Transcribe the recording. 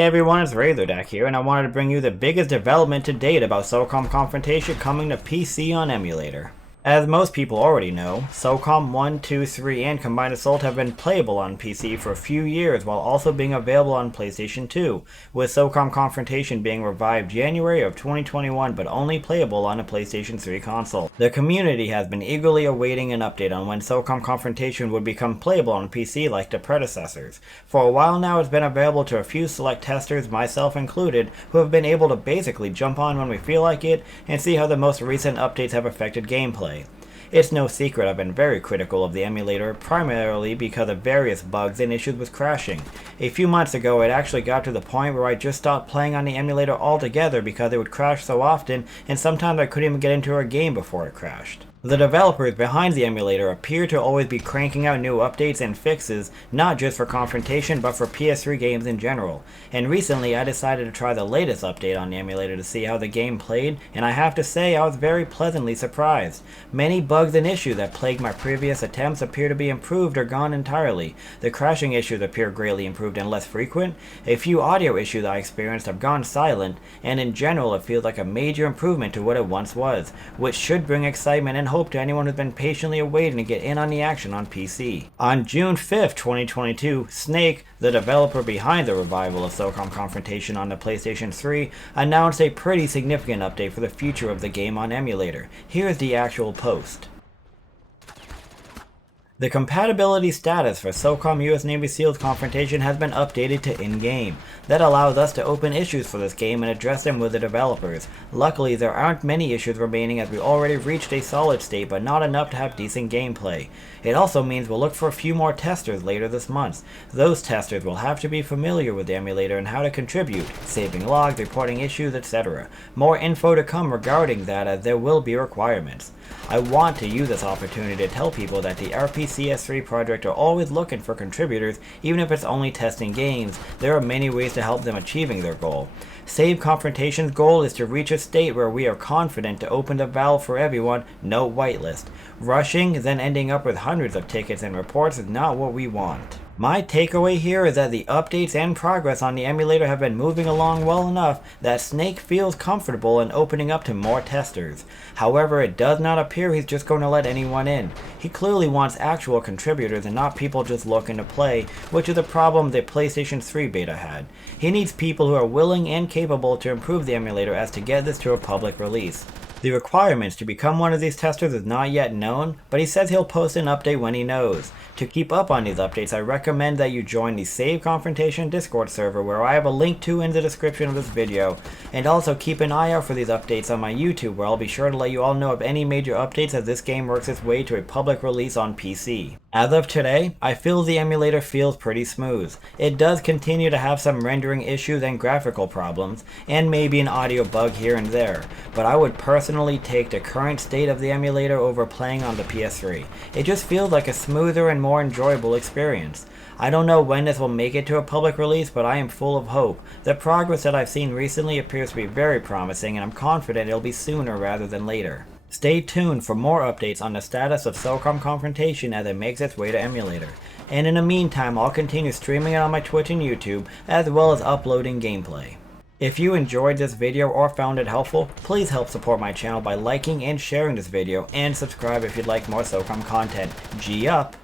Hey everyone, it's Razordak here, and I wanted to bring you the biggest development to date about SOCOM Confrontation coming to PC on emulator. As most people already know, SOCOM 1, 2, 3, and Combined Assault have been playable on PC for a few years while also being available on PlayStation 2, with SOCOM Confrontation being revived January of 2021 but only playable on a PlayStation 3 console. The community has been eagerly awaiting an update on when SOCOM Confrontation would become playable on PC like the predecessors. For a while now it's been available to a few select testers, myself included, who have been able to basically jump on when we feel like it and see how the most recent updates have affected gameplay. It's no secret I've been very critical of the emulator, primarily because of various bugs and issues with crashing. A few months ago it actually got to the point where I just stopped playing on the emulator altogether because it would crash so often, and sometimes I couldn't even get into a game before it crashed. The developers behind the emulator appear to always be cranking out new updates and fixes, not just for Confrontation but for PS3 games in general. And recently I decided to try the latest update on the emulator to see how the game played, and I have to say I was very pleasantly surprised. Many bugs and issues that plagued my previous attempts appear to be improved or gone entirely. The crashing issues appear greatly improved and less frequent. A few audio issues I experienced have gone silent, and in general it feels like a major improvement to what it once was, which should bring excitement and hope to anyone who's been patiently awaiting to get in on the action on PC. On June 5th, 2022, Snake, the developer behind the revival of SOCOM Confrontation on the PlayStation 3, announced a pretty significant update for the future of the game on emulator. Here's the actual post. The compatibility status for SOCOM US Navy SEALs Confrontation has been updated to in-game. That allows us to open issues for this game and address them with the developers. Luckily, there aren't many issues remaining as we already reached a solid state, but not enough to have decent gameplay. It also means we'll look for a few more testers later this month. Those testers will have to be familiar with the emulator and how to contribute, saving logs, reporting issues, etc. More info to come regarding that, as there will be requirements. I want to use this opportunity to tell people that the RPCS3 project are always looking for contributors, even if it's only testing games. There are many ways to help them achieving their goal. Save Confrontation's goal is to reach a state where we are confident to open the valve for everyone, no whitelist. Rushing, then ending up with hundreds of tickets and reports is not what we want. My takeaway here is that the updates and progress on the emulator have been moving along well enough that Snake feels comfortable in opening up to more testers. However, it does not appear he's just going to let anyone in. He clearly wants actual contributors and not people just looking to play, which is a problem the PlayStation 3 beta had. He needs people who are willing and capable to improve the emulator as to get this to a public release. The requirements to become one of these testers is not yet known, but he says he'll post an update when he knows. To keep up on these updates, I recommend that you join the Save Confrontation Discord server, where I have a link to in the description of this video, and also keep an eye out for these updates on my YouTube, where I'll be sure to let you all know of any major updates as this game works its way to a public release on PC. As of today, I feel the emulator feels pretty smooth. It does continue to have some rendering issues and graphical problems, and maybe an audio bug here and there, but I would personally take the current state of the emulator over playing on the PS3. It just feels like a smoother and more enjoyable experience. I don't know when this will make it to a public release, but I am full of hope. The progress that I've seen recently appears to be very promising, and I'm confident it'll be sooner rather than later. Stay tuned for more updates on the status of SOCOM Confrontation as it makes its way to emulator. And in the meantime, I'll continue streaming it on my Twitch and YouTube, as well as uploading gameplay. If you enjoyed this video or found it helpful, please help support my channel by liking and sharing this video, and subscribe if you'd like more SOCOM content. G up!